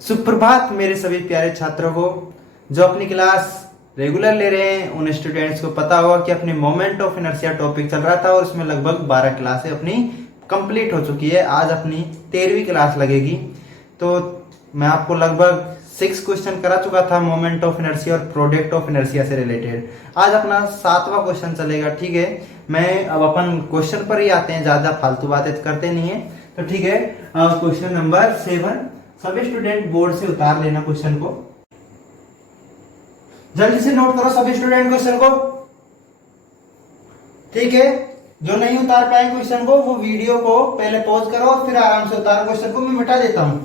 सुप्रभात मेरे सभी प्यारे छात्रों को जो अपनी क्लास रेगुलर ले रहे हैं। उन स्टूडेंट्स को पता होगा कि अपनी मोमेंट ऑफ इनर्शिया टॉपिक चल रहा था और उसमें लगभग 12 क्लासें अपनी कंप्लीट हो चुकी है। आज अपनी 13वीं क्लास लगेगी। तो मैं आपको लगभग 6 क्वेश्चन करा चुका था मोमेंट ऑफ इनर्शिया और प्रोडक्ट ऑफ इनर्शिया से रिलेटेड। आज अपना 7वां क्वेश्चन चलेगा। ठीक है, मैं अब अपन क्वेश्चन पर ही आते हैं, ज्यादा फालतू बातें करते नहीं है। तो ठीक है, क्वेश्चन नंबर 7 सभी स्टूडेंट बोर्ड से उतार लेना क्वेश्चन को। जल्दी से नोट करो सभी स्टूडेंट क्वेश्चन को। ठीक है, जो नहीं उतार पाए क्वेश्चन को वो वीडियो को पहले पॉज करो और फिर आराम से उतारो क्वेश्चन को। मैं मिटा देता हूं।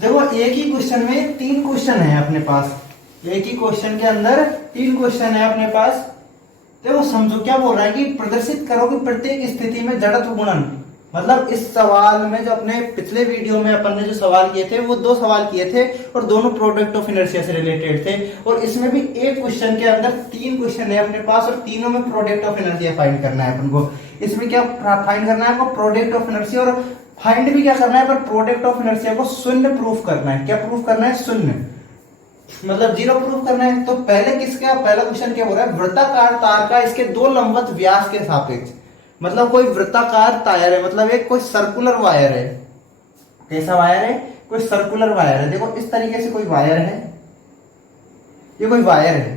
देखो, एक ही क्वेश्चन में 3 क्वेश्चन है अपने पास। एक ही क्वेश्चन के अंदर 3 क्वेश्चन है अपने पास। देखो समझो क्या बोल रहा है कि प्रदर्शित करो कि प्रत्येक स्थिति में जड़त्व गुणन। मतलब इस सवाल में जो अपने पिछले वीडियो में अपन ने जो सवाल किए थे वो 2 सवाल किए थे और दोनों प्रोडक्ट ऑफ इनर्शिया से रिलेटेड थे। और इसमें भी एक क्वेश्चन के अंदर 3 क्वेश्चन है अपने पास और तीनों में प्रोडक्ट ऑफ इनर्शिया फाइंड करना है अपन को। इसमें क्या फाइंड करना है आपको? Product of inertia. और फाइंड भी क्या करना है पर प्रोडक्ट ऑफ इनर्शिया को शून्य प्रूफ करना है। क्या प्रूफ करना है? शून्य, मतलब 0 प्रूफ करना है। तो पहले किसका पहला क्वेश्चन क्या हो रहा है? वृत्ताकार तार का इसके 2 लंबवत व्यास के सापेक्ष। मतलब कोई वृत्ताकार तार है, मतलब एक कोई सर्कुलर वायर है। कैसा वायर है? कोई सर्कुलर वायर है। देखो इस तरीके से कोई वायर है, ये कोई वायर है,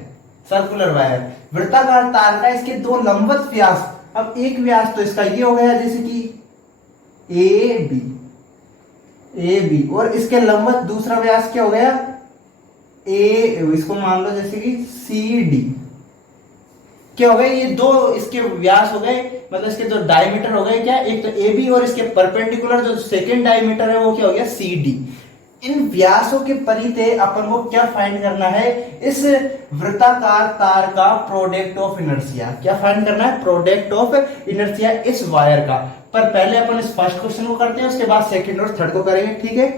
सर्कुलर वायर। वृत्ताकार तार का इसके 2 लंबवत व्यास। अब एक व्यास तो इसका ये हो गया जैसे कि ए बी, और इसके लंबवत दूसरा व्यास क्या हो गया? इसको मान लो जैसे कि सी डी। क्या हो गए? ये 2 इसके व्यास हो गए, मतलब इसके 2 डायमीटर हो गए। क्या? एक तो ए बी और इसके परपेंडिकुलर जो सेकेंड डायमीटर है वो क्या हो गया? C D. इन व्यासों के परिधे अपन को क्या फाइंड करना है? इस वृत्ताकार तार का प्रोडक्ट ऑफ इनर्शिया। क्या फाइंड करना है? प्रोडक्ट ऑफ इनर्शिया इस वायर का। पर पहले अपन इस फर्स्ट क्वेश्चन को करते हैं, उसके बाद सेकंड और थर्ड को करेंगे। ठीक है,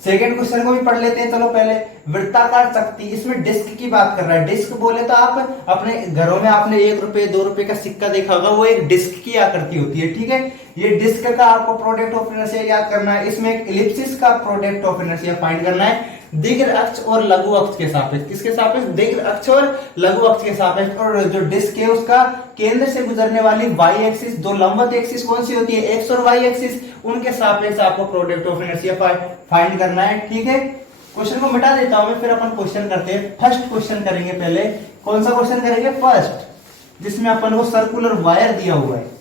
सेकेंड क्वेश्चन को भी पढ़ लेते हैं। चलो पहले वृत्ताकार चकती, इसमें डिस्क की बात कर रहा है। डिस्क बोले तो आप अपने घरों में आपने 1 रुपए 2 रुपए का सिक्का देखा होगा, वो एक डिस्क की आकृति होती है। ठीक है, ये डिस्क का आपको प्रोडक्ट ऑफ इनर्शिया याद करना है। इसमें एक इलिप्सिस का प्रोडक्ट ऑफ इनर्शिया फाइंड करना है दीर्घ अक्ष और लघु अक्ष के सापेक्ष। किसके सापेक्ष? दीर्घ अक्ष और लघु अक्ष के सापेक्ष। और जो डिस्क है उसका केंद्र से गुजरने वाली वाई एक्सिस, 2 लंबवत एक्सिस कौन सी होती है? एक्स और वाई एक्सिस, उनके सापेक्ष आपको प्रोडक्ट ऑफ इनर्शिया फाइंड करना है। ठीक है, क्वेश्चन को मिटा देता हूं मैं, फिर अपन क्वेश्चन करते हैं। फर्स्ट क्वेश्चन करेंगे पहले। कौन सा क्वेश्चन करेंगे? फर्स्ट, जिसमें अपन को सर्कुलर वायर दिया हुआ है।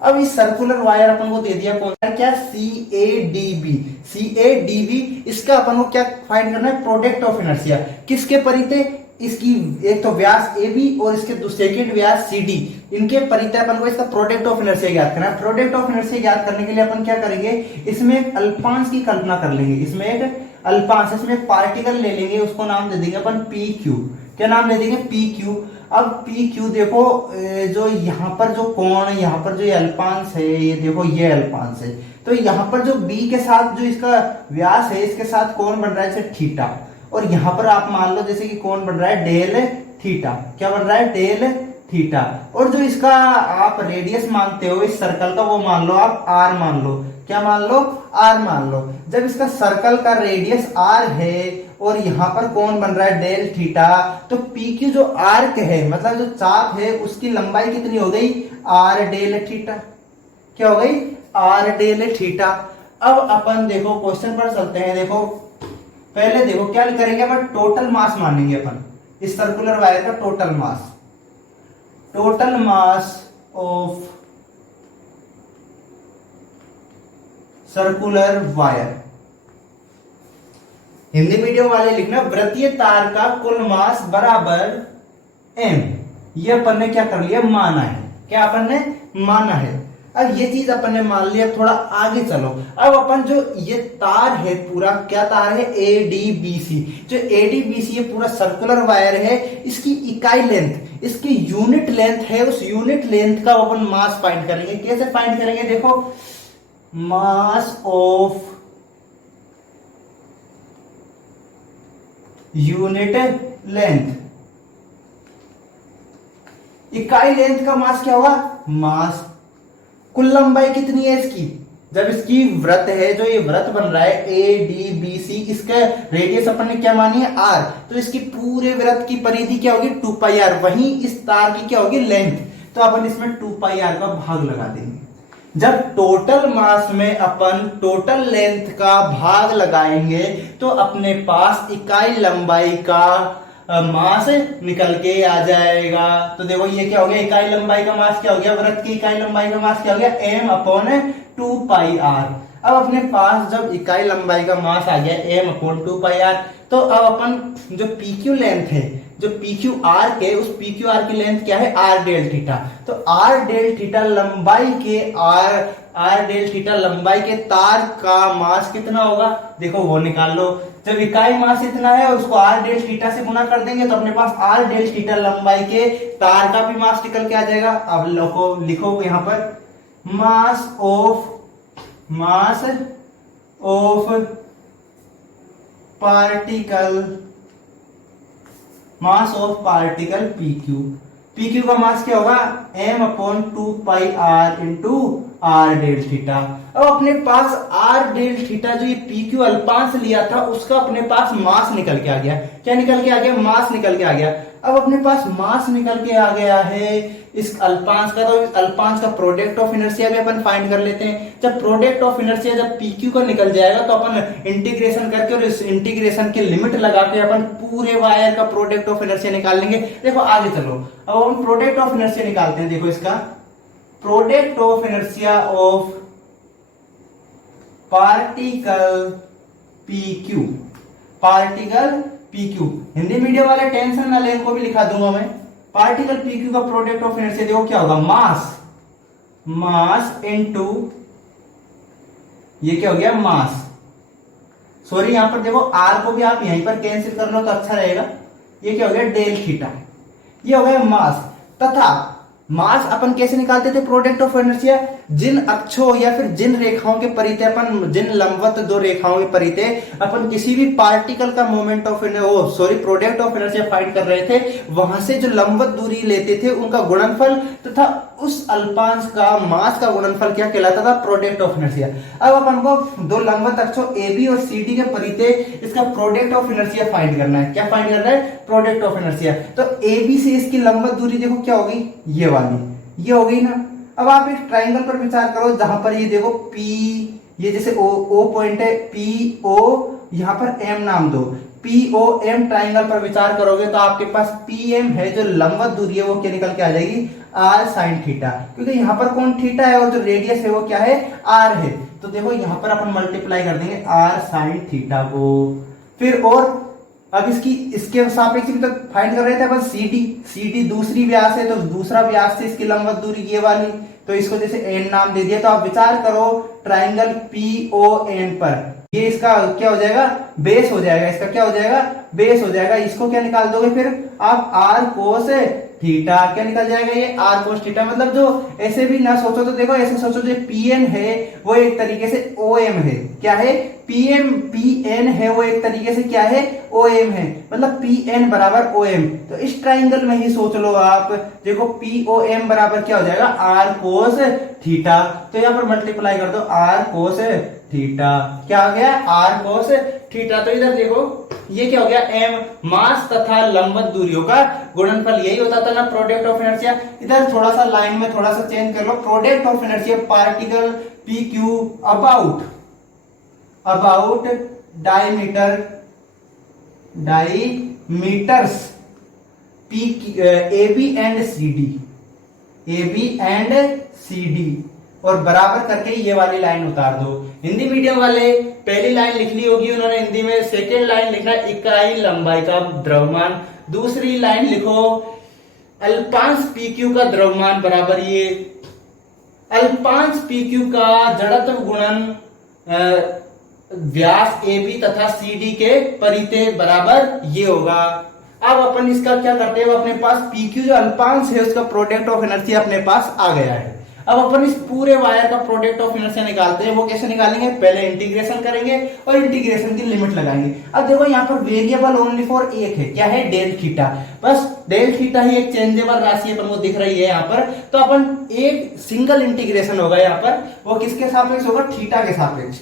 अब इस सर्कुलर वायर अपन को दे दिया कौन सा? क्या? CADB। CADB, इसका अपन को क्या फाइंड करना है? Product of inertia. किसके परिधे? इसकी एक तो व्यास AB और इसके सेकंड व्यास CD, इनके परिधे अपन को इसका प्रोडक्ट ऑफ इनर्शिया ज्ञात करना है। प्रोडक्ट ऑफ इनर्शिया ज्ञात करने के लिए अपन क्या करेंगे? इसमें एक अल्पांश की कल्पना कर लेंगे। इसमें एक अल्पांश, इसमें एक पार्टिकल ले लेंगे, उसको नाम दे देंगे अपन PQ। क्या नाम दे देंगे? PQ। अब PQ देखो, जो यहाँ पर जो कोण, यहाँ पर जो ये अल्पांश है, ये देखो ये अल्पांश है। तो यहाँ पर जो B के साथ जो इसका व्यास है, इसके साथ कोण बन रहा है जैसे थीटा। और यहाँ पर आप मान लो जैसे कि कोण बन रहा है डेल थीटा। क्या बन रहा है? Del theta. और जो इसका आप रेडियस मानते हो इस सर्कल का, वो मान लो आप R मान लो। क्या मान लो? R मान लो। जब इसका सर्कल का रेडियस R है और यहाँ पर कोण बन रहा है डेल थीटा, तो PQ जो आर्क है, मतलब जो चाप है, उसकी लंबाई कितनी हो गई? R del theta. क्या हो गई? R del theta. अब अपन देखो क्वेश्चन पर चलते हैं। देखो पहले देखो क्या करेंगे अपन? टोटल मास मानेंगे अपन इस सर्कुलर वायर का। Total mass, total mass of circular wire. Hindi medium वाले लिखना वृत्तीय तार का कुल मास बराबर m। ये अपन ने क्या कर लिया? माना है। क्या अपन ने माना है? अब ये चीज अपन ने मान लिया। थोड़ा आगे चलो। अब अपन जो ये तार है पूरा, क्या तार है? ADBC। जो ADBC ये पूरा सर्कुलर वायर है, इसकी इकाई लेंथ, इसकी यूनिट लेंथ है, उस यूनिट लेंथ का अपन मास फाइंड करेंगे। कैसे फाइंड करेंगे? देखो, मास ऑफ यूनिट लेंथ, इकाई लेंथ का मास क्या होगा? मास कुल लंबाई कितनी है इसकी, जब इसकी वृत्त है, जो ये वृत्त बन रहा है ए डी बी सी, इसका रेडियस अपन ने क्या मानी है आर, तो इसकी पूरे वृत्त की परिधि क्या होगी 2 पाई आर, वहीं इस तार की क्या होगी लेंथ, तो अपन इसमें 2 पाई आर का भाग लगा देंगे। जब टोटल मास में अपन टोटल लेंथ का भाग लगाएंगे तो अपने पास इकाई लंबाई का मास निकल के आ जाएगा। तो देखो ये क्या हो गया, इकाई लंबाई का मास क्या हो गया, वृत्त की इकाई लंबाई का मास क्या हो गया m अपॉन 2 पाई आर। अब अपने पास जब इकाई लंबाई का मास आ गया m अपॉन 2 पाई आर, तो अब अपन जो PQ लेंथ है, जो PQ R के, उस PQ R की लेंथ क्या है R डेल थीटा, तो R डेल थीटा लंबाई के R डेल थीटा लंबाई के तार का मास कितना होगा, देखो वो निकाल लो। जब इकाई मास इतना है और उसको R डेल थीटा से गुना कर देंगे तो अपने पास R डेल थीटा लंबाई के तार का भी मास निकल के आ जाएगा। अब लिखो यहाँ पर मास ऑफ पार्टिकल PQ का मास क्या होगा m upon 2 pi r into R del theta. अब अपने पास आर डेल थीटा जो ये PQ अल्पांश लिया था उसका अपने पास मास निकल के आ गया। क्या निकल के आ गया, मास निकल के आ गया। अब अपने पास मास निकल के आ गया है इस अल्पांश का, तो इस अल्पांश का प्रोडक्ट ऑफ इनर्शिया भी अपन फाइंड कर लेते हैं। जब प्रोडक्ट ऑफ इनर्शिया जब PQ का निकल जाएगा तो अपन इंटीग्रेशन करके और इस इंटीग्रेशन के लिमिट लगा के अपन पूरे वायर का प्रोडक्ट ऑफ इनर्शिया निकाल लेंगे। देखो आगे चलो, अब हम प्रोडक्ट ऑफ इनर्शिया निकालते हैं। देखो इसका product of inertia of particle PQ, Hindi medium वाले टेंशन ना ले, इनको भी लिखा दूंगा मैं। पार्टिकल PQ का प्रोडक्ट ऑफ इनर्शिया देखो क्या होगा, मास इनटू ये क्या हो गया मास, सॉरी यहां पर देखो R को भी आप यहीं पर कैंसिल कर लो तो अच्छा रहेगा। ये क्या हो गया डेल थीटा, ये हो गया मास। तथा मास अपन कैसे निकालते थे प्रोडक्ट ऑफ इनर्शिया, जिन अक्षों या फिर जिन रेखाओं के परिते अपन, जिन लंबवत दो रेखाओं के परिते अपन किसी भी पार्टिकल का moment of product of inertia find कर रहे थे, वहां से जो लंबवत दूरी लेते थे उनका गुणनफल तथा उस अल्पांश का मास का गुणनफल क्या कहलाता था, प्रोडक्ट ऑफ इनर्शिया। अब अपन को दो लंबवत अक्षों AB और CD के परिते इसका प्रोडक्ट ऑफ इनर्शिया फाइंड करना है। क्या फाइंड करना है, प्रोडक्ट ऑफ इनर्शिया। तो AB से इसकी लंबवत दूरी देखो क्या होगी, ये वाली, ये हो गई ना। अब आप एक ट्राइंगल पर विचार करो जहां पर ये देखो P, ये जैसे O पॉइंट है, PO यहां पर M नाम दो, POM ट्राइंगल पर विचार करोगे तो आपके पास PM है जो लंबवत दूरी है वो क्या निकल के आ जाएगी, R sin थीटा, क्योंकि यहाँ पर कौन थीटा है और जो रेडियस है वो क्या है, R है। तो देखो यहाँ पर अपन मल्टीप्लाई कर देंगे R sin थीटा को। फिर और अब इसके सापेक्ष भी तो फाइंड कर रहे थे अपन CD दूसरी व्यास है तो दूसरा व्यास से इसकी लंबवत दूरी ये वाली, तो इसको जैसे n नाम दे दिया। तो आप विचार करो ट्राइंगल PON पर, ये इसका क्या हो जाएगा, बेस हो जाएगा। इसका क्या हो जाएगा, बेस हो जाएगा। इसको क्या निकाल दोगे फिर आप, R cos थीटा, क्या निकल जाएगा ये R cos थीटा। मतलब जो ऐसे भी ना सोचो तो देखो ऐसे सोचो, जो PN है वो एक तरीके से OM है। क्या है, PN है वो एक तरीके से क्या है, OM है। मतलब PN बराबर OM। तो इस ट्राइंगल में ही सोच लो आप, देखो POM बराबर क्या हो जाएगा, R cos थीटा। तो यहाँ पर मल्टीप्लाई कर दो R cos थीटा, क्या आ गया, R cos थीटा। तो इधर देखो ये क्या हो गया, M मास तथा लंबवत दूरियों का गुणनफल, यही होता था ना प्रोडक्ट ऑफ इनर्शिया। इधर थोड़ा सा लाइन में थोड़ा सा चेंज कर लो, product of inertia particle PQ about diameters AB and CD और बराबर करके ये वाली लाइन उतार दो। हिंदी मीडियम वाले पहली लाइन लिख ली होगी उन्होंने हिंदी में, सेकेंड लाइन लिखना इकाई लंबाई का द्रव्यमान, दूसरी लाइन लिखो अल्पांश PQ का द्रव्यमान बराबर ये अल्पांश PQ का जड़त्व गुणन व्यास AB तथा CD के परिते बराबर ये होगा। अब अपन इसका क्या करते हैं, अपने पास PQ जो अल्पांश है उसका प्रोडक्ट ऑफ इनर्शिया अपने पास आ गया है। अब अपन इस पूरे वायर का प्रोडक्ट ऑफ इनर्शिया निकालते हैं। वो कैसे निकालेंगे, पहले इंटीग्रेशन करेंगे और इंटीग्रेशन की लिमिट लगाएंगे। अब देखो यहाँ पर वेरिएबल ओनली फॉर एक है, क्या है, डेल थीटा। बस डेल थीटा ही एक चेंजेबल राशि अपन को दिख रही है यहाँ पर। तो अपन एक सिंगल इंटीग्रेशन होगा यहाँ पर, वो किसके सापेक्ष होगा, थीटा के सापेक्ष।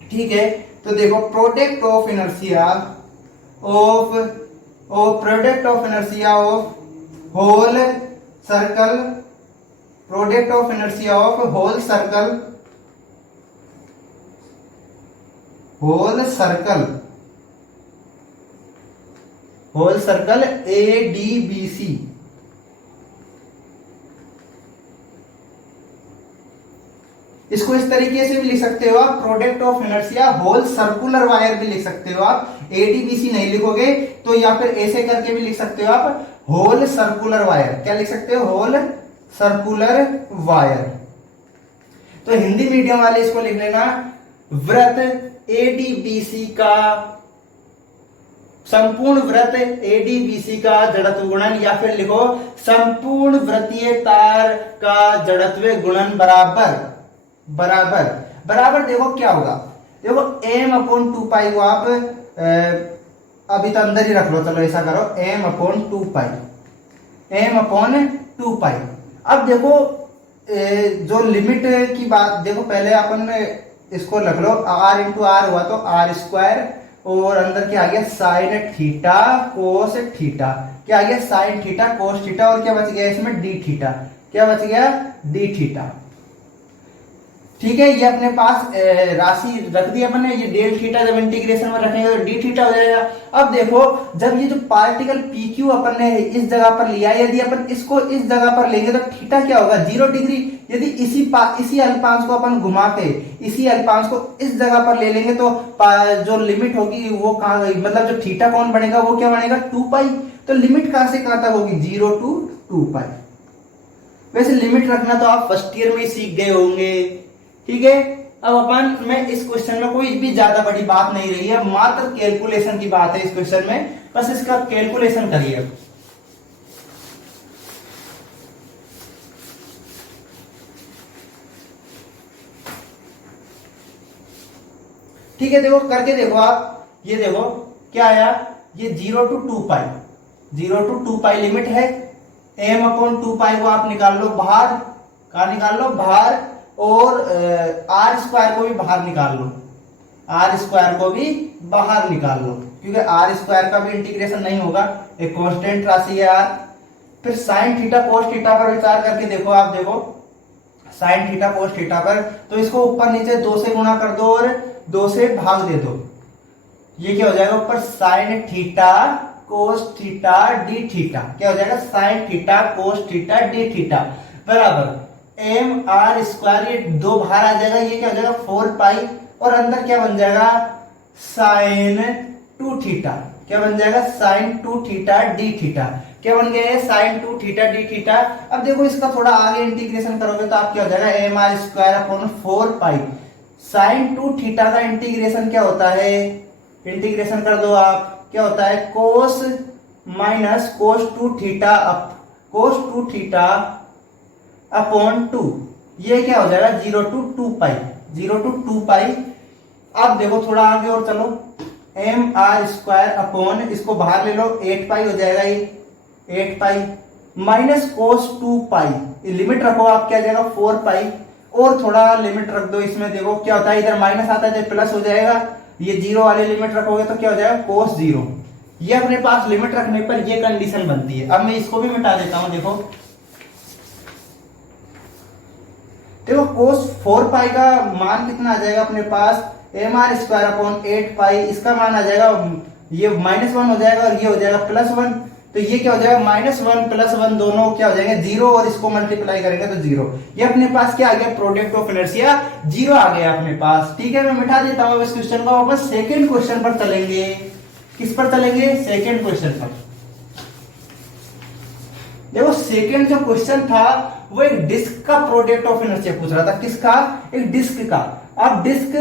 ठीक है, तो देखो product of inertia of product of inertia of whole circle, product of inertia of whole circle ADBC। इसको इस तरीके से भी लिख सकते हो आप, product of inertia whole circular wire भी लिख सकते हो आप। ADBC नहीं लिखोगे तो या फिर ऐसे करके भी लिख सकते हो आप, होल सर्कुलर वायर। क्या लिख सकते हो, होल सर्कुलर वायर। तो हिंदी मीडियम वाले इसको लिख लेना, वृत्त ADBC का, संपूर्ण वृत्त ADBC का जड़त्व गुणन, या फिर लिखो संपूर्ण वृत्तीय तार का जड़त्व गुणन बराबर देखो क्या होगा, देखो m/2 को आप अभी तो अंदर ही रख लो, चलो ऐसा करो, m/2। अब देखो जो लिमिट की बात देखो, पहले अपन इसको रख लो, r हुआ तो r², और अंदर क्या आ गया, साइन थीटा कोस थीटा। क्या आ गया, साइन थीटा कोस थीटा, और क्या बच गया इसमें, डी थीटा। क्या बच गया, डी थीटा। ठीक है, ये अपने पास राशि रख दी अपन ने। ये डेल थीटा जब इंटीग्रेशन में रखेंगे तो डी थीटा हो जाएगा। अब देखो जब ये जो पार्टिकल PQ अपन ने इस जगह पर लिया, यदि अपन इसको इस जगह पर लेंगे तो थीटा क्या होगा, 0 डिग्री। यदि इसी अल्पांश को अपन घुमा के इसी अल्पांश को इस जगह पर ले लेंगे तो जो लिमिट होगी वो कहां गई, मतलब जो थीटा कौन बनेगा, वो क्या बनेगा, 2π। तो लिमिट कहां से कहां तक होगी, 0 to 2π। वैसे लिमिट रखना तो आप फर्स्ट ईयर में ही सीख गए होंगे। ठीक है, अब अपन में इस क्वेश्चन में कोई भी ज्यादा बड़ी बात नहीं रही है, मात्र कैलकुलेशन की बात है इस क्वेश्चन में, बस इसका कैलकुलेशन करिए। ठीक है, देखो करके देखो आप, ये देखो क्या आया, ये 0 to 2π लिमिट है। m/2π को आप निकाल लो बाहर, कहा निकाल लो, बाहर, और r² को भी बाहर निकाल लो, r² को भी बाहर निकाल लो, क्योंकि r² का भी इंटीग्रेशन नहीं होगा, एक कांस्टेंट राशि है r। फिर साइन थीटा कोस थीटा पर विचार करके देखो, आप देखो साइन थीटा कोस थीटा पर, तो इसको ऊपर नीचे 2 से गुणा कर दो और 2 से भाग दे दो। ये क्या हो जाएगा, ऊपर sign theta cos theta D theta. क्या हो जाएगा, sign theta cos theta D theta बराबर mr², ये 2 बाहर आ जाएगा, ये क्या हो जाएगा 4π, और अंदर क्या बन जाएगा, साइन 2 थीटा। क्या बन जाएगा, साइन 2 थीटा डी थीटा। क्या बन गया, साइन 2 थीटा डी थीटा। अब देखो इसका थोड़ा आगे इंटीग्रेशन करोगे तो आप क्या हो जाएगा, mr²/4π। साइन 2 थीटा का इंटीग्रेशन क्या होता है, इंटीग्रेशन कर दो आप, क्या होता है, कोस minus cos 2 theta cos 2 theta upon 2। ये क्या हो जाएगा, 0 to 2π। अब देखो थोड़ा आगे और चलो, mr² अपॉन, इसको बाहर ले लो, 8π हो जाएगा, ये 8π माइनस कोस 2π। लिमिट रखो आप, क्या जाएगा 4π, और थोड़ा लिमिट रख दो इसमें, देखो क्या होता है, इधर माइनस आता है तो प्लस हो जाएगा। ये 0 वाले लिमिट रखोगे तो क्या हो जाएगा, कोस 0। ये अपने पास लिमिट रखने पर ये कंडीशन बनती है। अब मैं इसको भी मिटा देता हूं, देखो कोस 4π का मान कितना आ जाएगा अपने पास, mr²/8π। इसका मान आ जाएगा, ये -1 हो जाएगा और ये हो जाएगा +1। तो ये क्या हो जाएगा, -1 +1 दोनों क्या हो जाएंगे, 0, और इसको मल्टीप्लाई करेंगे तो 0। ये अपने पास क्या आ गया, प्रोडक्ट ऑफ इनर्शिया 0 आ गया अपने पास। ठीक है, मैं मिटा देता हूं इस क्वेश्चन को। वापस सेकेंड क्वेश्चन पर चलेंगे। किस पर चलेंगे, सेकेंड क्वेश्चन पर। देखो सेकेंड जो क्वेश्चन था वो एक डिस्क का प्रोडक्ट ऑफ इनर्शिया पूछ रहा था। किसका, एक डिस्क का। अब डिस्क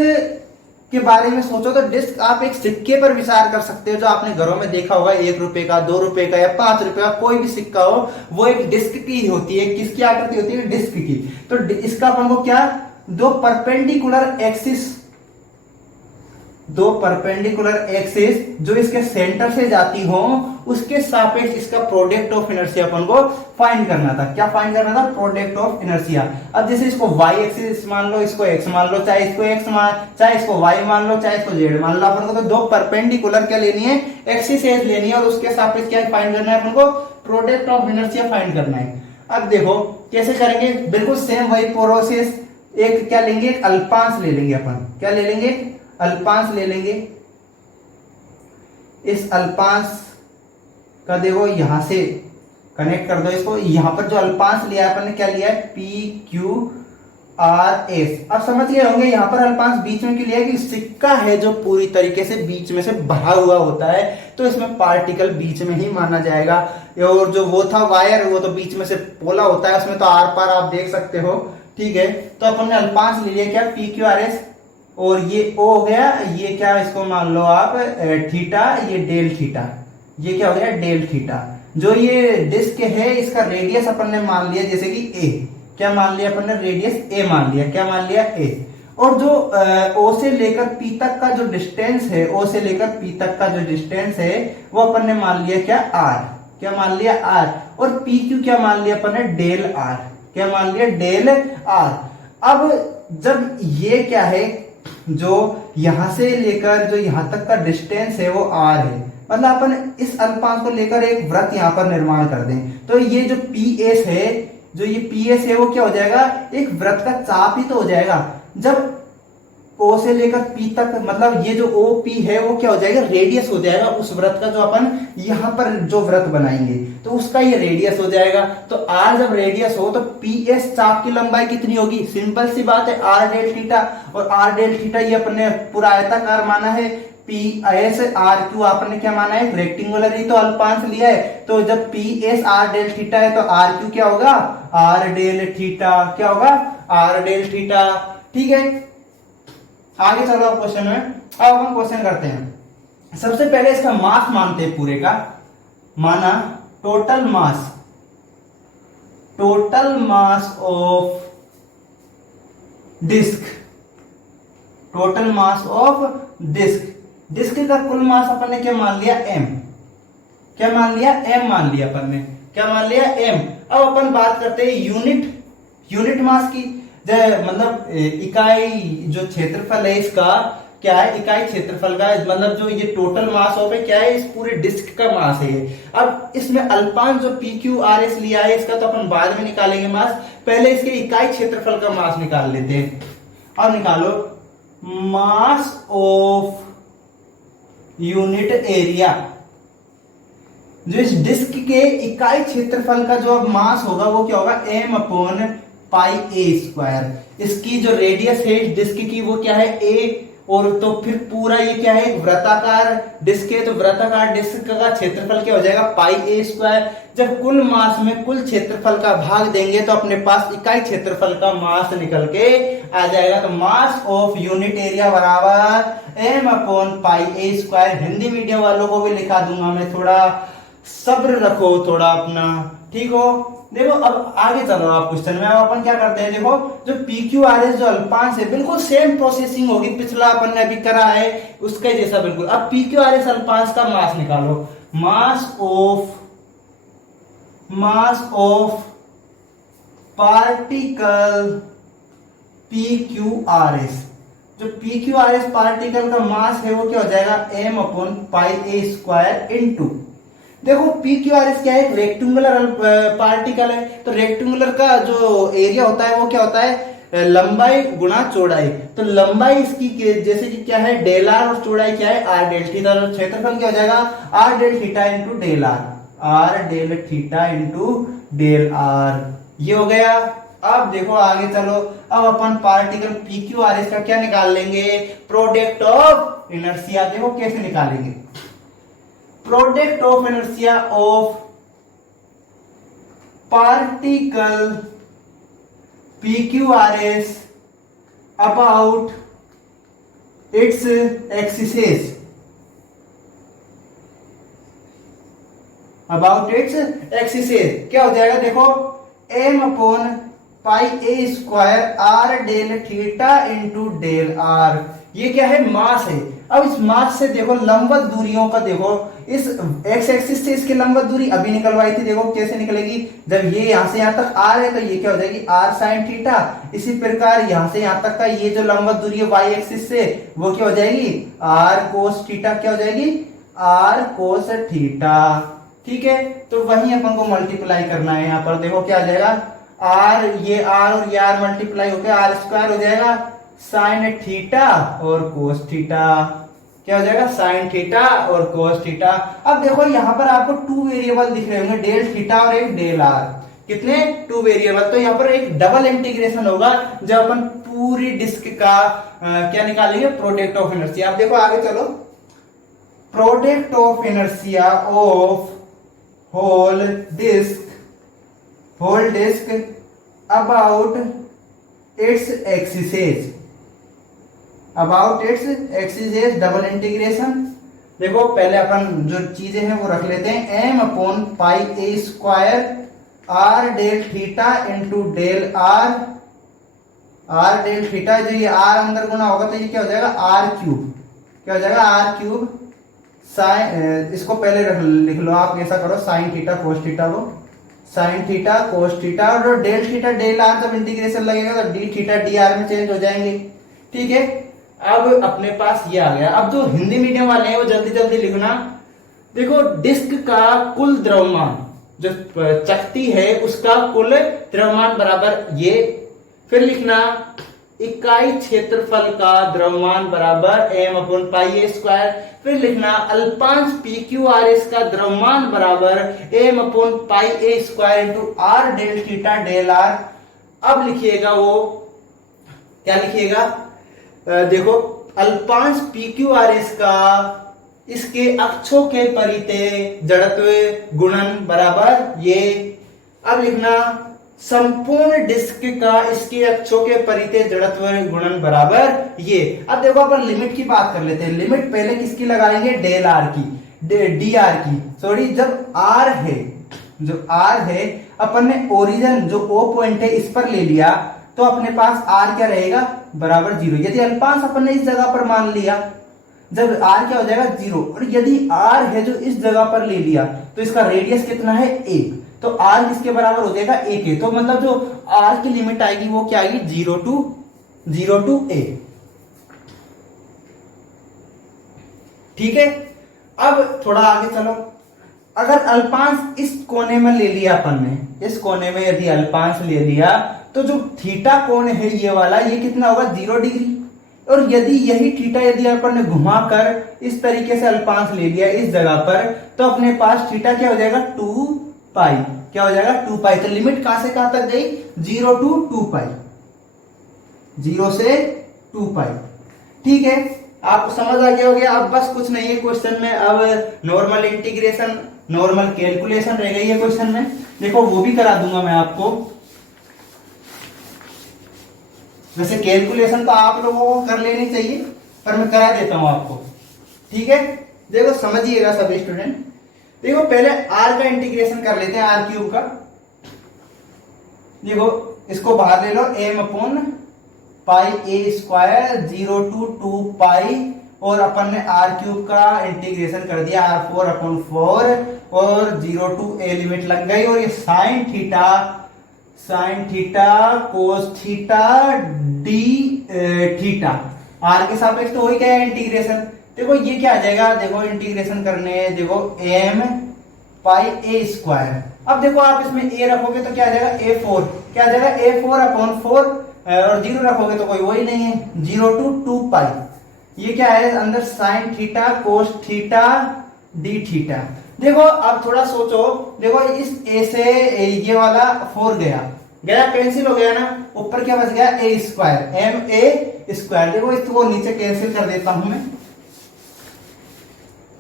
के बारे में सोचो तो डिस्क आप एक सिक्के पर विचार कर सकते हो, जो आपने घरों में देखा होगा, 1 रुपए का, 2 रुपए का या 5 रुपए का कोई भी सिक्का हो, वो एक डिस्क की होती है। किसकी आकृति होती है? डिस्क की। तो इसका अपन को क्या, दो परपेंडिकुलर एक्सिस जो इसके सेंटर से जाती हो, उसके सापेक्ष इसका प्रोडक्ट ऑफ इनर्शिया अपन को फाइंड करना था। क्या फाइंड करना था? Product of inertia. अब जैसे इसको y एक्सिस मान लो, इसको x मान लो, चाहे इसको y मान लो, चाहे इसको z मान लो, अपन को तो दो परपेंडिकुलर क्या लेनी है? एक्सिस लेनी है, और उसके सापेक्ष क्या फाइंड करना है अपन को? प्रोडक्ट ऑफ इनर्शिया फाइंड करना है। अब देखो कैसे करेंगे, बिल्कुल सेम वही प्रोसेस। एक क्या लेंगे? एक अल्पांश ले लेंगे अपन। क्या ले लेंगे? अल्पांश ले लेंगे। इस अल्पांश का देखो यहां से कनेक्ट कर दो इसको। यहां पर जो अल्पांश लिया है अपन ने, क्या लिया है? P Q R S. अब समझ गए होंगे यहां पर अल्पांश बीच में क्यों लिया, कि सिक्का है जो पूरी तरीके से बीच में से भरा हुआ होता है, तो इसमें पार्टिकल बीच में ही माना जाएगा। और जो वो था वायर, वो तो बीच में से पोला होता है, उसमें तो आर पार आप देख सकते हो। ठीक है, तो अपन ने अल्पांश ले लिया क्या? पी क्यू आर एस, और ये ओ हो गया, ये क्या इसको मान लो आप थीटा, ये डेल थीटा, ये क्या हो गया? Del theta. जो ये डिस्क है, इसका रेडियस अपन ने मान लिया जैसे कि ए। क्या मान लिया अपन ने? रेडियस ए मान लिया। क्या मान लिया? ए। और जो ओ से लेकर पी तक का जो डिस्टेंस है, ओ से लेकर पी तक का जो डिस्टेंस है, वो अपन ने मान लिया क्या? आर। क्या मान लिया? आर। और पी क्यू क्या मान लिया अपन ने? Del R. क्या मान लिया? Del R. अब जब ये क्या है, जो यहां से लेकर जो यहां तक का डिस्टेंस है वो आर है, मतलब अपन इस अल्पांश को लेकर एक वृत्त यहां पर निर्माण कर दें, तो ये जो पी एस है, जो ये पी एस है, वो क्या हो जाएगा? एक वृत्त का चाप ही तो हो जाएगा। जब ओ से लेकर पी तक, मतलब ये जो ओ पी है, वो क्या हो जाएगा? रेडियस हो जाएगा उस वृत्त का, जो अपन यहां पर जो वृत्त बनाएंगे तो उसका ये रेडियस हो जाएगा। तो आर जब रेडियस हो तो पी एस चाप की लंबाई कितनी होगी? सिंपल सी बात है, आर डेल थीटा। और आर डेल थीटा ये अपन ने पूरा आयताकार माना है। पी एस आर क्यू आपने क्या माना है? रेक्टेंगुलर ही तो अल्पांश लिया है। तो जब P S R del theta है, तो आर क्यू क्या होगा? R del theta. क्या होगा? R del theta. ठीक है, आगे चलो अब क्वेश्चन में। अब हम क्वेश्चन करते हैं। सबसे पहले इसका मास मानते हैं पूरे का। माना total mass of disc. Total mass of disc का कुल मास अपन ने क्या मान लिया? एम। क्या मान लिया? एम मान लिया अपन ने। क्या मान लिया? एम। अब अपन बात करते हैं यूनिट मास की। मतलब इकाई जो क्षेत्रफल है इसका क्या है? इकाई क्षेत्रफल का, मतलब जो ये टोटल मास ऑफ है क्या है? इस पूरे डिस्क का मास है। अब इसमें अल्पांश जो पी क्यू आर एस लिया है, इसका तो अपन बाद में निकालेंगे मास, पहले इसके इकाई क्षेत्रफल का मास निकाल लेते हैं। अब निकालो मास ऑफ यूनिट एरिया। जो इस डिस्क के इकाई क्षेत्रफल का जो अब मास होगा वो क्या होगा? एम अपॉन पाई ए स्क्वायर। इसकी जो रेडियस है डिस्क की वो क्या है? ए। और तो फिर पूरा ये क्या है? वृत्ताकार डिस्क है, तो वृत्ताकार डिस्क का क्षेत्रफल क्या हो जाएगा? पाई ए स्क्वायर। जब कुल मास में कुल क्षेत्रफल का भाग देंगे तो अपने पास इकाई क्षेत्रफल का मास निकल के आ जाएगा। तो मास ऑफ यूनिट एरिया बराबर एम अपॉन पाई ए स्क्वायर। हिंदी मीडियम वालों को भी लिखा दूंगा मैं, थोड़ा सब्र रखो थोड़ा अपना, ठीक हो। देखो अब आगे चलो आप क्वेश्चन में। अब अपन क्या करते हैं, देखो जो पी क्यू आर एस जो अल्पांश है, बिल्कुल सेम प्रोसेसिंग होगी, पिछला अपन ने अभी करा है उसका जैसा बिल्कुल। अब पी क्यू आर एस अल्पांश का मास निकालो। Mass of particle P Q R S. जो P Q R S particle का मास है वो क्या हो जाएगा? एम अपॉन पाई ए स्क्वायर इनटू, देखो पी क्यू आर एस क्या है? रेक्टेंगुलर पार्टिकल है, तो रेक्टेंगुलर का जो एरिया होता है वो क्या होता है? लंबाई गुणा चौड़ाई। तो लंबाई इसकी जैसे कि क्या है? डेल आर, और चौड़ाई क्या है? R del theta. तो क्षेत्रफल क्या हो जाएगा? R del theta into del R. R del theta into del R, ये हो गया। अब देखो आगे चलो। अब अपन particle P Q R S का क्या निकाल लेंगे? Product of inertia. देखो कैसे निकालेंगे? Product of inertia of particle P Q R S about its axes, about its axes क्या हो जाएगा, देखो एम अपॉन पाई ए square R del theta into del R, ये क्या है, मास है। अब इस मास से देखो लंबवत दूरियों का, देखो इस एक्स एक्सिस से इसकी लंबवत दूरी अभी निकलवाई थी, देखो कैसे निकलेगी, जब ये यहां से यहां तक आर है तो ये क्या हो जाएगी आर साइन थीटा, इसी प्रकार यहां से यहां तक का ये जो लंबवत दूरी है वाई एक्सिस से वो क्या हो जाएगी आर कोस थीटा, क्या हो जाएगी आर कोस थीटा। ठीक है, तो वही अपन को मल्टीप्लाई करना है, यहां पर देखो क्या आ जाएगा आर, ये आर और ये आर मल्टीप्लाई होकर आर स्क्वायर हो जाएगा साइन थीटा और कोस थीटा, क्या हो जाएगा साइन थीटा और कोस थीटा। अब देखो यहां पर आपको टू वेरिएबल दिख रहे होंगे, डेल थीटा और एक डेल आर, कितने टू वेरिएबल, तो यहाँ पर एक डबल इंटीग्रेशन होगा जब अपन पूरी डिस्क का क्या निकालेंगे प्रोडक्ट ऑफ इनर्शिया। अब देखो आगे चलो, product of inertia of whole disc about its axes, about its axes double integration. देखो पहले अपन जो चीजें हैं वो रख लेते हैं, एम अपॉन पाई ए square R del theta into del R, R del theta, जो ये आर अंदर गुना होगा तो ये क्या हो जाएगा आर क्यूब, क्या हो जाएगा आर क्यूब साइन, इसको पहले लिख लो आप, ऐसा करो साइन थीटा कोस थीटा को, साइन थीटा कोस थीटा, और डेल थीटा डेल आर जब इंटीग्रेशन लगेगा तो डी थीटा डी आर में चेंज हो जाएंगे। ठीक है, अब अपने पास ये आ गया। अब जो हिंदी मीडियम वाले हैं वो जल्दी जल्दी लिखना, देखो डिस्क का कुल द्रव्यमान जो चकती है उसका कुल द्रव्यमान बराबर ये, फिर लिखना इकाई क्षेत्रफल का द्रव्यमान बराबर एम अपॉन पाई ए स्क्वायर, फिर लिखना अल्पांश पी क्यू आर एस का द्रव्यमान बराबर एम अपॉन पाई ए square into R del theta del R. अब लिखिएगा वो क्या लिखिएगा, देखो अल्पांश पी क्यू आर एस का इसके अक्षों के परिते जड़त्व गुणन बराबर ये। अब लिखना संपूर्ण डिस्क का इसके अक्षों के परिते जड़त्व गुणन बराबर ये। अब देखो अपन लिमिट की बात कर लेते हैं, लिमिट पहले किसकी लगाएंगे डेल आर की, डी आर की सॉरी, जब आर है, जो आर है अपन ने ओरिजिन जो ओ पॉइंट है इस पर ले लिया तो अपने पास आर क्या रहेगा बराबर जीरो। यदि अल्पांश अपन ने इस जगह पर मान लिया, जब आर क्या हो जाएगा जीरो, और यदि आर है जो इस जगह पर ले लिया तो इसका रेडियस कितना है एक, तो आर किसके बराबर हो जाएगा एक है, तो मतलब जो आर की लिमिट आएगी वो क्या आएगी जीरो टू ए। ठीक है, अब थोड़ा आगे चलो, अगर अल्पांश इस कोने में ले लिया अपन ने, इस कोने में यदि अल्पांश ले लिया तो जो थीटा कोण है ये वाला, ये कितना होगा 0 डिग्री, और यदि यही थीटा यदि अपन ने घुमाकर इस तरीके से अल्पांश ले लिया इस जगह पर तो अपने पास थीटा क्या हो जाएगा 2 पाई, क्या हो जाएगा 2 पाई। तो लिमिट कहां से कहां तक गई 0 to 2 पाई, 0 से 2 पाई। ठीक है, आपको समझ आ गया हो गया। अब बस कुछ नहीं है क्वेश्चन में, अब नॉर्मल इंटीग्रेशन नॉर्मल कैलकुलेशन रह गई है क्वेश्चन में, देखो वो भी करा दूंगा मैं आपको। वैसे कैलकुलेशन तो आप लोगों को कर लेनी चाहिए पर मैं करा देता हूं आपको। ठीक है, देखो समझिएगा सभी स्टूडेंट, देखो पहले आर का इंटीग्रेशन कर लेते हैं, आर क्यूब का। देखो इसको बाहर ले लो, M upon pi A square 0 to 2 पाई, और अपन ने आर क्यूब का इंटीग्रेशन कर दिया R4 अपॉन 4 और 0 to a लिमिट लग गई, और ये sine theta cos theta D theta, R के सापेक्ष तो वही क्या है इंटीग्रेशन। देखो ये क्या आ जाएगा, देखो इंटीग्रेशन करने, देखो एम पाई ए स्क्वायर। अब देखो आप इसमें ए रखोगे तो क्या आ जाएगा A4, क्या आ जाएगा A4 अपॉन 4, और 0 रखोगे तो कोई वही नहीं है, 0 to 2 पाई। ये क्या है अंदर sign theta cos theta D theta. देखो अब थोड़ा सोचो, देखो इस ए से ये वाला 4 गया कैंसिल हो गया ना, ऊपर क्या बच गया ए स्क्वायर, एम ए स्क्वायर। देखो इसको नीचे कैंसिल कर देता हूं मैं,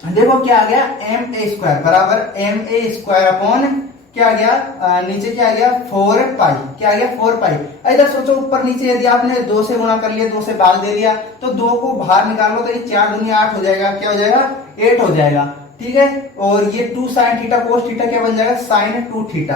देखो क्या आ गया एम ए स्क्वायर बराबर एम ए स्क्वायर अपॉन क्या आ गया, नीचे क्या आ गया 4 पाई, क्या आ गया 4 पाई। इधर सोचो ऊपर नीचे यदि आपने 2 से गुणा कर लिया, 2 से भाग दे दिया, तो 2 को बाहर निकालो तो ये 4 दूनी 8 हो जाएगा, क्या हो जाएगा 8 हो जाएगा, ठीक है। और ये 2 साइन थीटा कोस थीटा क्या बन जाएगा साइन 2 थीटा,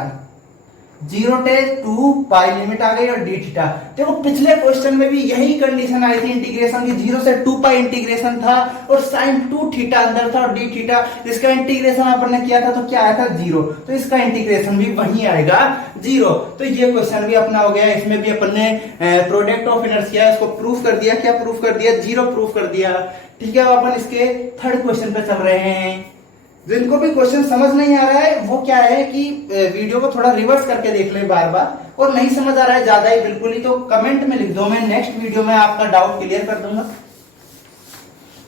0 से 2 पाई लिमिट आ गई और डी थीटा। देखो पिछले क्वेश्चन में भी यही कंडीशन आई थी इंटीग्रेशन की, 0 से 2 पाई इंटीग्रेशन था और साइन 2 थीटा अंदर था और डी थीटा, जिसका इंटीग्रेशन अपन ने किया था तो क्या आया था 0, तो इसका इंटीग्रेशन भी वही आएगा 0। तो ये क्वेश्चन भी अपना हो गया। इसमें भी अपन ने प्रोडक्ट ऑफ इनर्शिया इसको प्रूफ कर दिया, क्या प्रूफ कर दिया 0 प्रूफ कर दिया, ठीक है। अपन इसके थर्ड क्वेश्चन पे चल रहे हैं। जिनको भी क्वेश्चन समझ नहीं आ रहा है वो क्या है कि वीडियो को थोड़ा रिवर्स करके देख ले बार बार, और नहीं समझ आ रहा है ज्यादा ही बिल्कुल ही तो कमेंट में लिख दो, मैं नेक्स्ट वीडियो में आपका डाउट क्लियर कर दूंगा।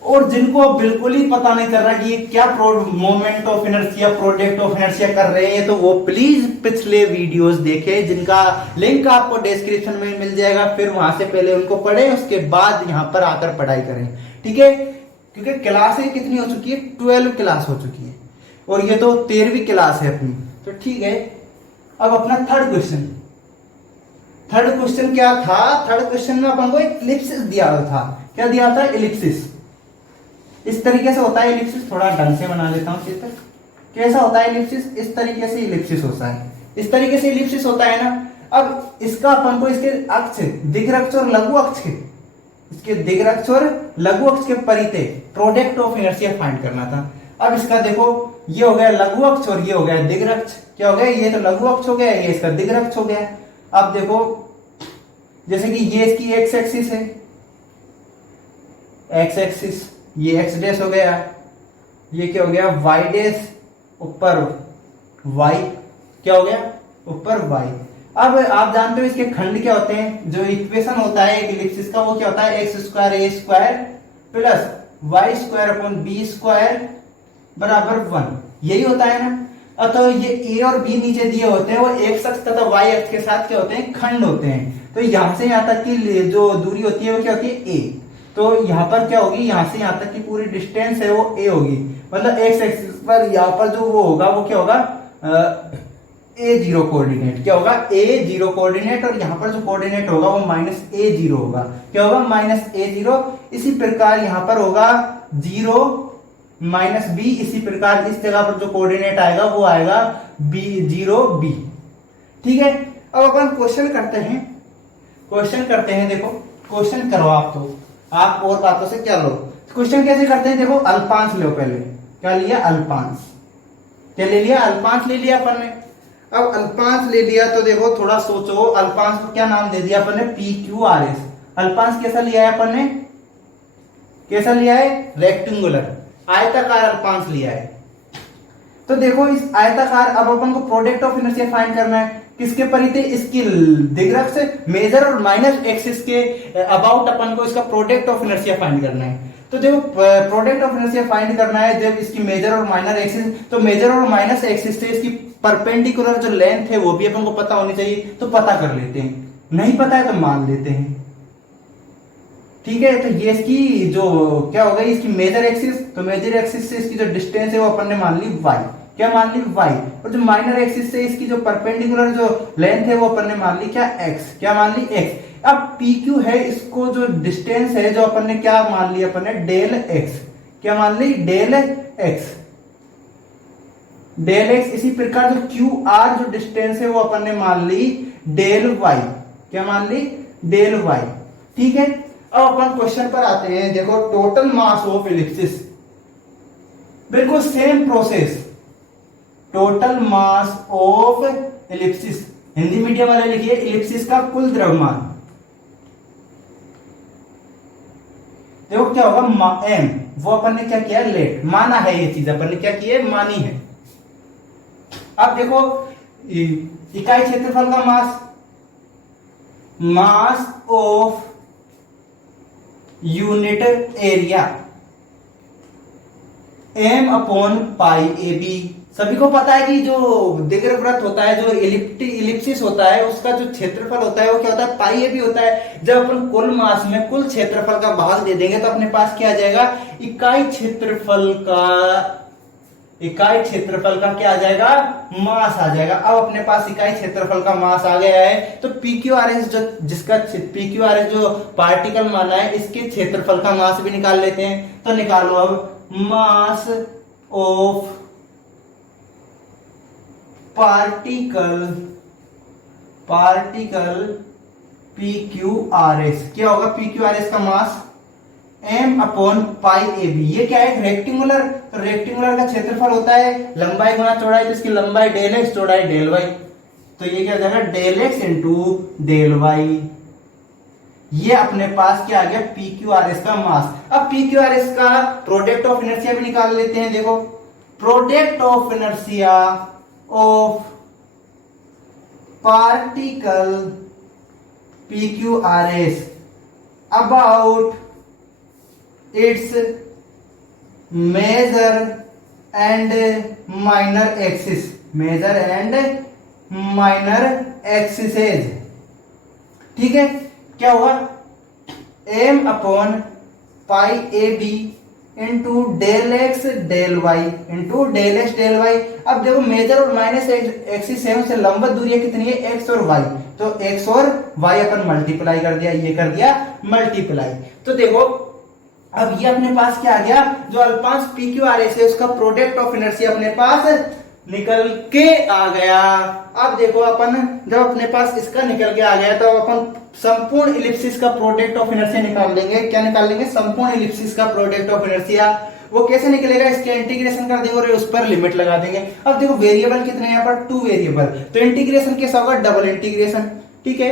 और जिनको बिल्कुल ही पता नहीं चल रहा कि ये क्या moment of inertia product of inertia कर रहे हैं, तो वो प्लीज पिछले वीडियोस देखें, जिनका लिंक आपको डिस्क्रिप्शन में मिल जाएगा, फिर वहां से पहले उनको पढ़ें, उसके बाद यहां पर आकर पढ़ाई करें, ठीक है। क्योंकि क्लासें कितनी हो चुकी है 12 क्लास हो चुकी है और ये तो 13वीं क्लास है अपनी, तो ठीक है। अब अपना थर्ड क्वेश्चन क्या था, थर्ड क्वेश्चन में अपन को एक इलिप्सिस दिया था, क्या दिया था इलिप्सिस। इस तरीके से होता है इलिप्सिस, थोड़ा ढंग से बना लेता हूं चित्र। कैसा होता है इलिप्सिस, इस तरीके से इलिप्सिस होता है, इस तरीके से इलिप्सिस होता है ना। अब इसका अपन को इसके अक्ष दिग्रक्ष और लघु अक्ष के, इसके दिग्रक्ष और लघु अक्ष के परिते प्रोडक्ट ऑफ इनर्शिया फाइंड करना था। अब इसका देखो ये हो गया लघु अक्ष और ये हो गया दिग्रक्ष, क्या हो गया ये तो लघु अक्ष हो गया, ये इसका दिग्रक्ष हो गया। अब देखो जैसे कि ये इसकी एक्स एक्सिस है, एक्स एक्सिस, ये एक्स डैश हो गया, ये क्या हो गया वाई डैश, ऊपर वाई, क्या हो गया ऊपर वाई। अब आप जानते हो इसके खंड क्या होते हैं, जो इक्वेशन होता है एक इलिप्सिस का वो क्या होता है x square a square plus y square upon b square बराबर 1, यही होता है ना। अतः ये ए और बी नीचे दिए होते हैं, वो एक्स अक्ष तथा वाई अक्ष के साथ क्या होते हैं खंड होते हैं। तो यहां से यहां तक की जो दूरी होती है वो क्या होती है ए, तो यहाँ पर क्या होगी यहां से यहां तक की पूरी डिस्टेंस है वो ए होगी, मतलब एक्स एक्सिस पर यहाँ पर जो वो होगा वो क्या होगा A0 कोऑर्डिनेट, क्या होगा A0 कोऑर्डिनेट, और यहाँ पर जो कोऑर्डिनेट होगा वो -A0 होगा, क्या होगा -A0। इसी प्रकार यहाँ पर होगा 0 -B, इसी प्रकार इस जगह पर जो कोऑर्डिनेट आएगा वो आएगा B0B, ठीक है। अब अपन क्वेश्चन करते हैं, देखो क्वेश्चन करो आप, तो आप और बातों से क्या लो, क्वेश्चन कैसे करते हैं देखो, अल्पांश लो पहले, क्या लिया अल्पांश, क्या ले लिया अल्पांश ले लिया अपन ने। अब अल्पांश ले लिया तो देखो थोड़ा सोचो, अल्पांश को क्या नाम दे दिया अपन ने PQRS। अल्पांश कैसा लिया है अपन ने, कैसा लिया है रेक्टेंगुलर आयताकार अल्पांश लिया है। तो देखो इस आयताकार, अब अपन को प्रोडक्ट ऑफ इनर्शिया फाइंड करना है, किसके परिते, इसकी दिग्रक्ष मेजर और माइनस एक्सिस के अबाउट अपन को इसका प्रोडक्ट ऑफ इनर्शिया फाइंड करना है। तो देखो प्रोडक्ट ऑफ इनर्शिया फाइंड करना है जब इसकी मेजर और माइनर एक्सिस, तो मेजर और माइनस एक्सिस से इसकी परपेंडिकुलर जो लेंथ है वो भी अपन को पता होनी चाहिए, तो पता कर लेते हैं, नहीं पता है तो मान लेते हैं, ठीक है। तो ये इसकी जो क्या हो गई इसकी मेजर एक्सिस, तो मेजर एक्सिस से इसकी जो डिस्टेंस है वो अपन ने मान ली y, क्या मान ली y, और जो माइनर एक्सिस से इसकी जो परपेंडिकुलर जो लेंथ है वो अपन ने मान ली क्या x, क्या मान ली x। अब PQ है, इसको जो डिस्टेंस है जो अपन ने क्या मान ली, अपन ने डेल x, क्या मान ली डेल x, डेल x। इसी प्रकार जो QR जो डिस्टेंस है वो अपन ने मान ली डेल y, क्या मान ली डेल y, ठीक है। अब अपन क्वेश्चन पर आते हैं, देखो टोटल मास ऑफ इलिप्सिस, बिल्कुल same process, total mass of ellipsis, Hindi medium वाले लिखिए इलिप्सिस का कुल द्रव्यमान। देखो क्या होगा m, वो अपन ने क्या किया लेट, माना है ये चीज, अपन ने क्या किया मानी है। अब देखो इकाई क्षेत्रफल का mass of unit area m upon pi AB। सभी को पता है कि जो दीर्घवृत्त होता है, जो इलिप्सिस होता है, उसका जो क्षेत्रफल होता है वो क्या होता है पाई AB होता है। जब अपन कुल मास में कुल क्षेत्रफल का भाग दे देंगे तो अपने पास क्या आ जाएगा, इकाई क्षेत्रफल का इकाई क्षेत्रफल का क्या आ जाएगा, मास आ जाएगा। अब अपने पास इकाई क्षेत्रफल का मास आ गया है, तो PQRS जो जिसका PQRS जो पार्टिकल माना है, इसके क्षेत्रफल का मास भी निकाल लेते हैं। तो निकालो अब मास ऑफ पार्टिकल PQRS क्या होगा, PQRS का मास m अपॉन पाई ए बी। ये क्या है, रेक्टेंगुलर, तो रेक्टेंगुलर का क्षेत्रफल होता है लंबाई गुना चौड़ाई, तो इसकी लंबाई डेल एक्स, चौड़ाई डेल वाई, तो ये क्या हो जाएगा del X into del Y. ये अपने पास क्या आ गया, PQRS का मास। अब PQRS का प्रोडक्ट ऑफ इनर्शिया भी निकाल लेते हैं। देखो product of inertia of particle PQRS about its major and minor axis, ठीक है। क्या होगा, m अपॉन पाई ए B into del X del Y into del X del Y. अब देखो मेजर और माइनस एक्सिस है, उससे लंबवत दूरी कितनी है, एक्स और वाई, तो एक्स और वाई अपन मल्टीप्लाई कर दिया, ये कर दिया मल्टीप्लाई। तो देखो अब ये अपने पास क्या आ गया, जो अल्पांश PQRS है उसका प्रोडक्ट ऑफ इनर्शिया अपने पास निकल के आ गया। अब देखो अपन जब अपने पास इसका निकल के आ गया, तो अपन संपूर्ण इलिप्सिस का प्रोडक्ट ऑफ इनर्शिया निकाल लेंगे। क्या निकाल लेंगे, संपूर्ण इलिप्सिस का प्रोडक्ट ऑफ इनर्शिया। वो कैसे निकलेगा, इसके इंटीग्रेशन कर देंगे और उस पर लिमिट लगा देंगे। अब देखो वेरिएबल कितने हैं यहाँ पर, 2 वेरिएबल, तो इंटीग्रेशन कैसा होगा, डबल इंटीग्रेशन, ठीक है।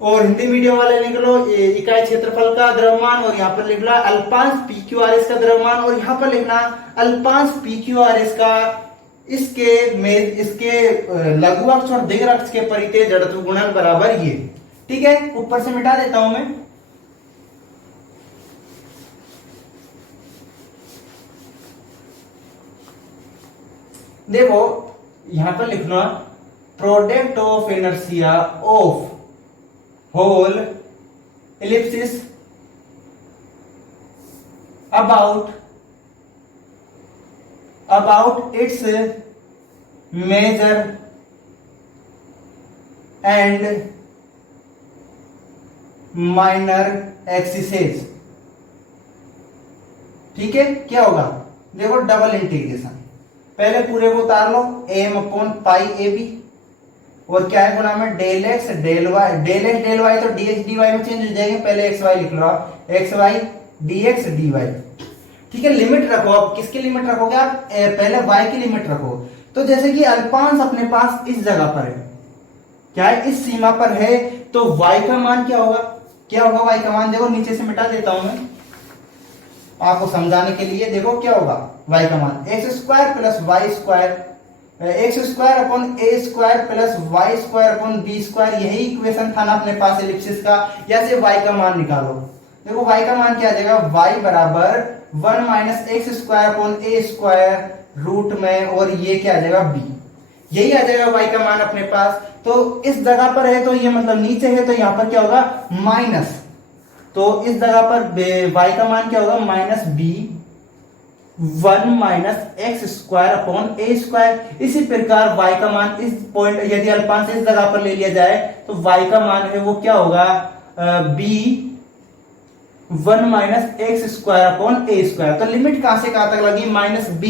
और हिंदी मीडियम वाले लिख लो इकाई क्षेत्रफल का द्रव्यमान, और यहाँ पर लिख लो अल्पांश PQRS का द्रव्यमान, और यहाँ पर लिखना अल्पांश PQRS का इसके लघु अक्ष और दीर्घ अक्ष के परिधीय जड़त्व गुणन बराबर ये, ठीक है। ऊपर से मिटा देता हूं मैं। देखो यहां पर लिखना product of inertia of whole ellipsis about its major and minor axes, ठीक है। क्या होगा, देखो डबल इंटीग्रेशन, पहले पूरे को उतार लो, m अपॉन पाई ए बी, और क्या है गुना में del X del Y, del X del Y तो डी एक्स डी वाई में चेंज हो जाएंगे। पहले एक्स वाई लिख लो आप, X Y D X D Y, ठीक है। लिमिट रखो, आप किसकी लिमिट रखोगे, आप पहले y की लिमिट रखो। तो जैसे कि अल्पांश अपने पास इस जगह पर है, क्या है, इस सीमा पर है, तो y का मान क्या होगा, क्या होगा y का मान, देखो नीचे से मिटा देता हूं मैं आपको समझाने के लिए। देखो क्या होगा y का मान, x square plus y square, x square upon a square plus y square upon b square, यही इक्वेशन था ना अपने पास एलिप्सिस का। या से y का मान निकालो, देखो y का मान क्या आ जाएगा, y बराबर 1 minus x square upon a square root में, और ये क्या आ जाएगा b, यही आ जाएगा y का मान अपने पास। तो इस जगह पर है, तो ये मतलब नीचे है, तो यहाँ पर क्या होगा माइनस, तो इस जगह पर y का मान क्या होगा, minus b 1 minus x square upon a square. इसी प्रकार y का मान इस पॉइंट, यदि अल्पांश इस जगह पर ले लिया जाए, तो y का मान है वो क्या होगा, b 1 minus x square upon a square. तो लिमिट कहां से कहां तक लगी, माइनस b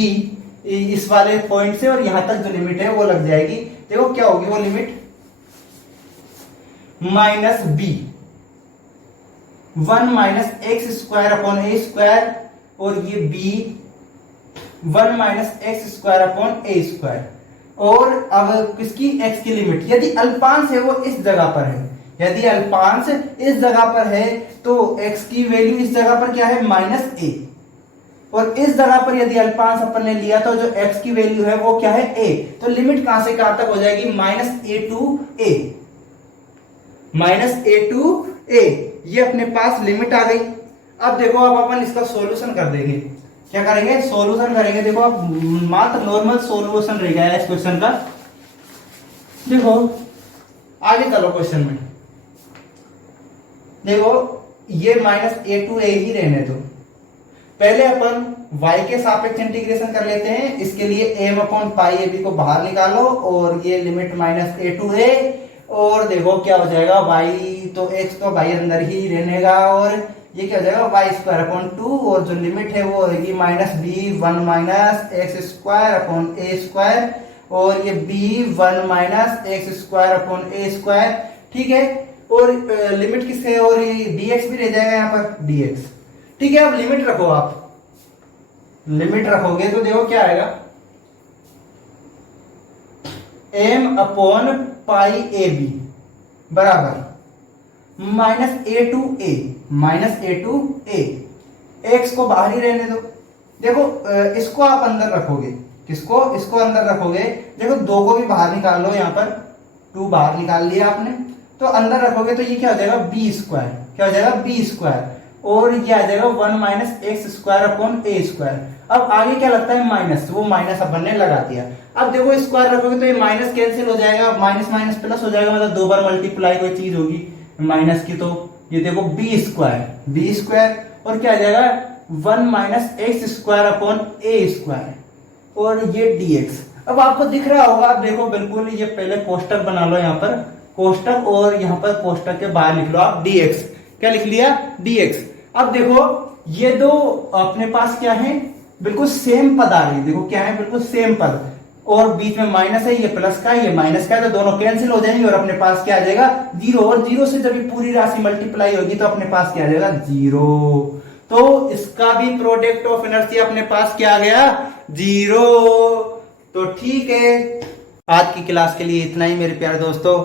इस वाले पॉइंट से, और यहां तक जो लिमिट है वो लग जाएगी। देखो क्या होगी वो limit, minus b 1 minus x square upon a square, और ये b 1 minus x square upon a square. और अब किसकी, x की लिमिट, यदि अल्पांश है वो इस जगह पर है, यदि अल्पांश इस जगह पर है, तो x की वैल्यू इस जगह पर क्या है, माइनस a, और इस जगह पर यदि अल्पांश अपन ने लिया, तो जो x की वैल्यू है वो क्या है a। तो लिमिट कहां से कहां तक हो जाएगी, minus a to a, minus a to a, ये अपने पास लिमिट आ गई। अब देखो अब अपन इसका सॉल्यूशन कर देंगे, क्या करेंगे, सॉल्यूशन करेंगे। देखो अब मात्र नॉर्मल सॉल्यूशन रह गया है इस क्वेश्चन का। देखो आगे चलो क्वेश्चन में, देखो ये माइनस a टू a ही रहने दो। पहले अपन y के सापेक्ष इंटीग्रेशन कर लेते हैं। इसके लिए m अपॉन पाई ए बी को बाहर निकालो और ये limit minus A to A, और देखो क्या हो जाएगा y तो x तो भाई अंदर ही रहनेगा, और ये क्या हो जाएगा वाई स्क्वायर अपॉन 2, और जो लिमिट है वो होगी minus b one minus x square upon a square, और ये b one minus x square upon a square. ठीक है, और लिमिट किससे, और dx भी रह जाएगा यहाँ पर dx। ठीक है, अब लिमिट रखो, आप लिमिट रखोगे तो देखो क्या आएगा, m अपॉन पाई ए बी बराबर minus A to a, minus A to a, x को बाहर ही रहने दो। देखो इसको आप अंदर रखोगे, किसको, इसको अंदर रखोगे। देखो दो को भी बाहर निकाल लो, यहाँ पर 2 बाहर निकाल लिया आपने, तो अंदर रखोगे तो ये क्या हो जाएगा बी स्क्वायर, क्या हो जाएगा बी स्क्वायर, और ये आ जाएगा 1 minus x square upon a square. अब आगे क्या लगता है माइनस, वो माइनस अपन ने लगा दिया। अब देखो स्क्वायर रखोगे तो ये माइनस कैंसिल हो जाएगा, माइनस माइनस प्लस हो जाएगा, मतलब 2 बार मल्टीप्लाई कोई चीज होगी माइनस की, तो ये देखो बी स्क्वायर, और क्या आ जाएगा 1 minus x square upon a square, और ये dx। अब आपको दिख रहा होगा, आप देखो बिल्कुल, ये पहले कोष्टक बना लो, यहाँ पर कोष्टक, और यहाँ पर कोष्टक के बाहर लिख लो आप dx। क्या लिख लिया dx। अब देखो ये दो अपने पास क्या है, बिल्कुल सेम पद आ रही है, देखो क्या है बिल्कुल सेम पद, और बीच में माइनस है, ये प्लस का है, ये माइनस का है, तो दोनों कैंसिल हो जाएंगे और अपने पास क्या आ जाएगा 0, और 0 से जब पूरी राशि मल्टीप्लाई होगी तो अपने पास क्या आ जाएगा 0। तो इसका भी प्रोडक्ट ऑफ इनर्शिया अपने पास क्या आ गया 0। तो ठीक है, आज की क्लास के लिए इतना ही मेरे प्यारे दोस्तों।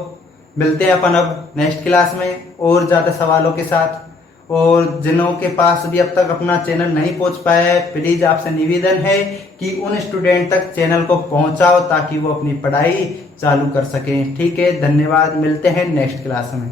मिलते हैं अपन अब नेक्स्ट क्लास में और ज्यादा सवालों के साथ, और जिन्हों के पास भी अब तक अपना चैनल नहीं पहुंच पाया है, प्लीज आपसे निवेदन है कि उन स्टूडेंट तक चैनल को पहुंचाओ ताकि वो अपनी पढ़ाई चालू कर सकें। ठीक है, धन्यवाद, मिलते हैं नेक्स्ट क्लास में।